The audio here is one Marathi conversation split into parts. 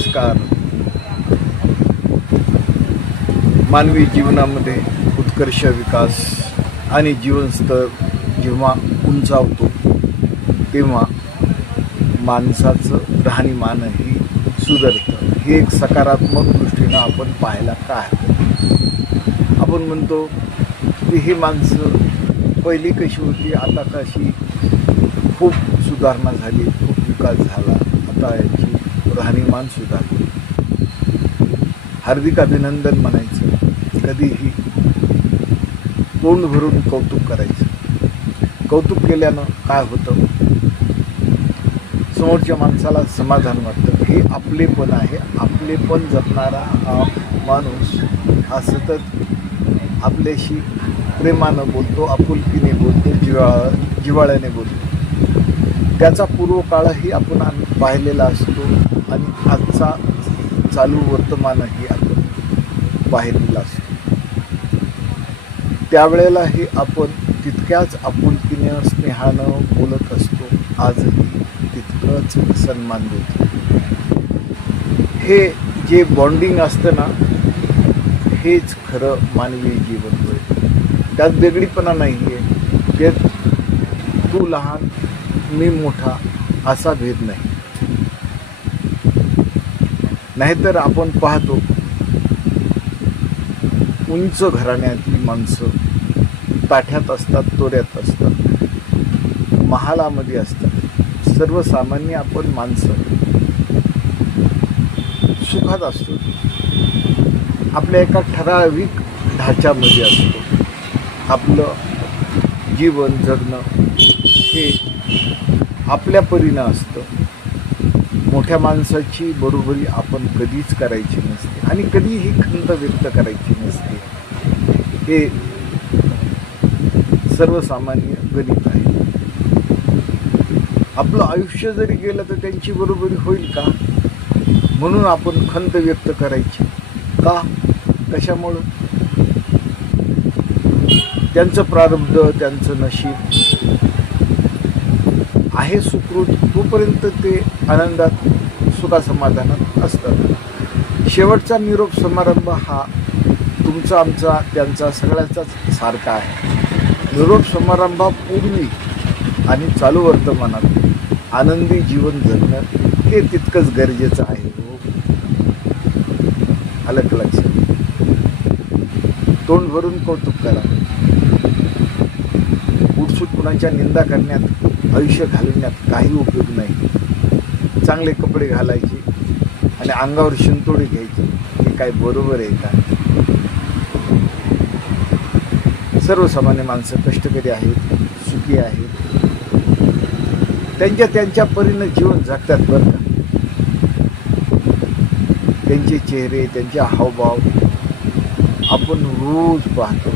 नमस्कार. मानवी जीवनामध्ये उत्कर्ष विकास आणि जीवनस्तर जेव्हा उंचावतो तेव्हा माणसाचं राहणीमानही सुधारतं. हे एक सकारात्मक दृष्टीनं आपण पाहायला काय आपण म्हणतो की ही माणसं पहिली कशी होती आता कशी? खूप सुधारणा झाली खूप विकास झाला. आता याची राहणीमान सुधारली हार्दिक अभिनंदन म्हणायचं. कधीही तोंड भरून कौतुक करायचं. कौतुक केल्यानं काय होतं? समोरच्या माणसाला समाधान वाटतं. हे आपलेपण आहे. आपलेपण जपणारा हा माणूस हा सतत आपल्याशी प्रेमानं बोलतो आपुलकीने बोलतो जिव्हाळा जिव्हाळ्याने बोलतो. त्याचा पूर्वकाळही आपण पाहिलेला असतो. आणि आजचा चालू वर्तमानही आपण पाहिलेला असतो. त्यावेळेलाही आपण तितक्याच आपुलकीनं स्नेहानं बोलत असतो आजही तितकंच सन्मान देतो. हे जे बॉन्डिंग असतं ना हेच खरं मानवी जीवन होय. त्यात वेगळीपणा नाही आहे ते तू लहान मी मोठा असा भेद नाही. नाहीतर आपण पाहतो उंच घराण्यातली माणसं ताठ्यात असतात तोऱ्यात असतात महालामध्ये असतात. सर्वसामान्य आपण माणसं सुखात असतो. आपल्या एका ठराविक ढाच्यामध्ये असतो. आपलं जीवन जगणं हे आपल्या परीनं असतं. मोठ्या माणसाची बरोबरी आपण कधीच करायची नसते आणि कधीही खंत व्यक्त करायची नसते. हे सर्वसामान्य गणित आहे. आपलं आयुष्य जरी गेलं तर त्यांची बरोबरी होईल का? म्हणून आपण खंत व्यक्त करायची. का? कशामुळं? त्यांचं प्रारब्ध त्यांचं नशीब आहे सुकृत तोपर्यंत ते आनंदात सुखासमाधानात असतात. शेवटचा निरोप समारंभ हा तुमचा आमचा त्यांचा सगळ्याचाच सारखा आहे. निरोप समारंभापूर्वी आणि चालू वर्तमानात आनंदी जीवन जगणं हे तितकंच गरजेचं आहे. हो लक्षात तोंड भरून कौतुक करा. उठसूट कुणाच्या निंदा करण्यात आयुष्य घालवण्यात काही उपयोग नाही. चांगले कपडे घालायचे आणि अंगावर शिंतोडी घ्यायची हे काय बरोबर आहे का? सर्वसामान्य माणसं कष्टकरी आहेत सुखी आहेत? त्यांच्या त्यांच्या परीनं जीवन जगतात बरं का. त्यांचे चेहरे त्यांचे हावभाव आपण रोज पाहतो.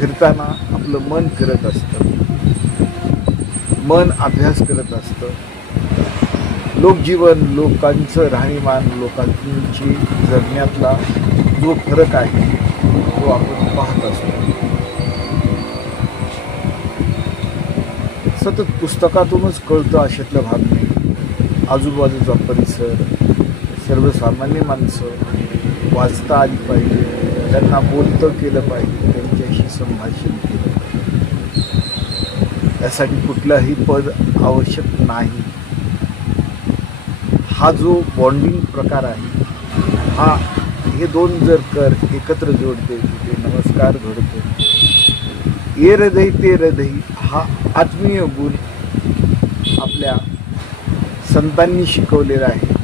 फिरताना आपलं मन करत असतं. मन अभ्यास करत असतं. लोकजीवन लोकांचं राहणीमान लोकांची जगण्यातला जो फरक आहे तो आपण पाहत असतो. सतत पुस्तकातूनच कळतं अशातलं भाग नाही आजूबाजूचा परिसर सर्वसामान्य माणसं वाचता आली पाहिजे. त्यांना बोलतं केलं पाहिजे. त्यांच्याशी संभाषण केलं पाहिजे यासाठी कुठलंही पद आवश्यक नाही. हा जो बॉन्डिंग प्रकार आहे हा हे दोन जर कर एकत्र जोडते तिथे नमस्कार घडतो. ये हृदय ते हृदय हा आत्मीय गुण आपल्या संतांनी शिकवलेला आहे.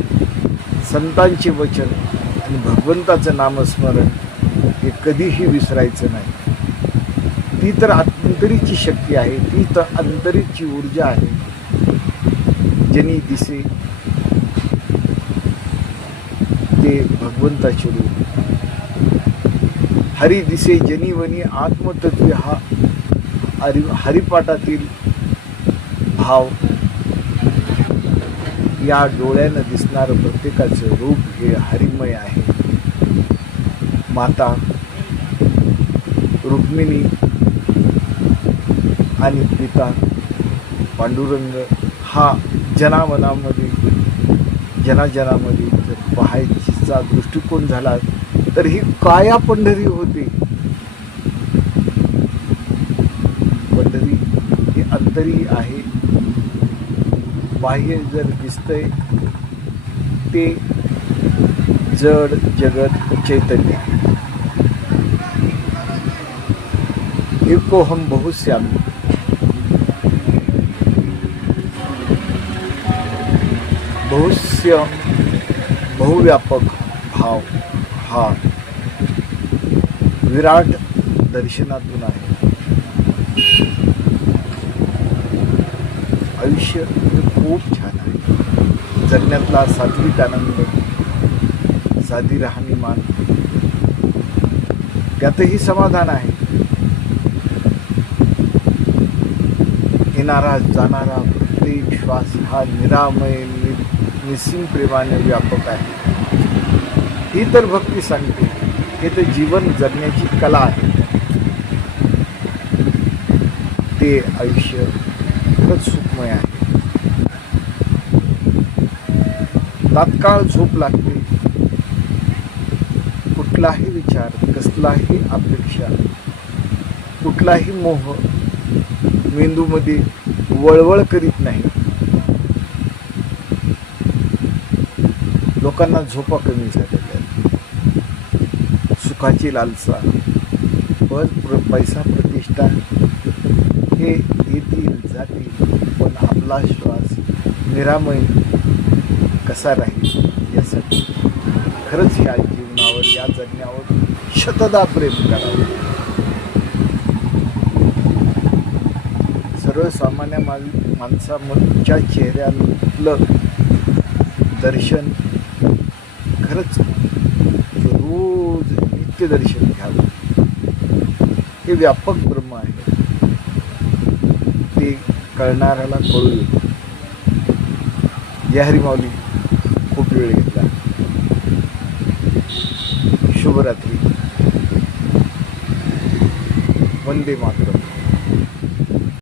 संतांचे वचन आणि भगवंताचं नामस्मरण हे कधीही विसरायचं नाही. ती तर अंतरीची शक्ती आहे ती तर अंतरीची ऊर्जा आहे जनी दिसे. ते भगवंताचे रूप. हरी दिसे जनीवनी आत्मतत्वे हा हरि हरिपाठातील भाव या डोळ्यानं दिसणारं प्रत्येकाचं रूप हे हरिमय आहे. माता रुक्मिणी आणि पिता पांडुरंग हा जनामनामध्ये जनाजनामध्ये जर पाहायचा दृष्टिकोन झाला तर ही काया पंढरी होते. पंढरी ही अंतरी आहे. बाह्य जर दिसतंय ते जड जगत चैतन्य. एकोहम बहुश्यामी. बहुस्य बहुव्यापक भाव हा विराट दर्शनातून आहे. आयुष्य हे खूप छान आहे. जगण्यातला सात्विक आनंद साधी राहणीमान त्यातही समाधान आहे. येणारा जाणारा प्रत्येक श्वास हा निरामय निसीम प्रेमाने व्यापक आहे. ही तर भक्ती सांगते हे तर जीवन जगण्याची कला आहे. ते आयुष्य खरंच सुखमय आहे. तात्काळ झोप लागते. कुठलाही विचार कसलाही अपेक्षा कुठलाही मोह मेंदूमध्ये वळवळ करीत नाही. लोकांना झोपा कमी झालेल्या आहेत. सुखाची लालसा. पद प्र पैसा प्रतिष्ठा हे येतील जातील पण आपला श्वास निरामय कसा राहील यासाठी खरंच या जीवनावर या जगण्यावर शतदा प्रेम करावं. सर्वसामान्य मान माणसाच्या चेहऱ्यातलं दर्शन खरंच रोज नित्यदर्शन घ्यावं. हे व्यापक ब्रह्म आहे. ते कळणाऱ्याला कळू येतं या माऊली खूप वेळ घेतला. शुभरात्री. वंदे मातरम.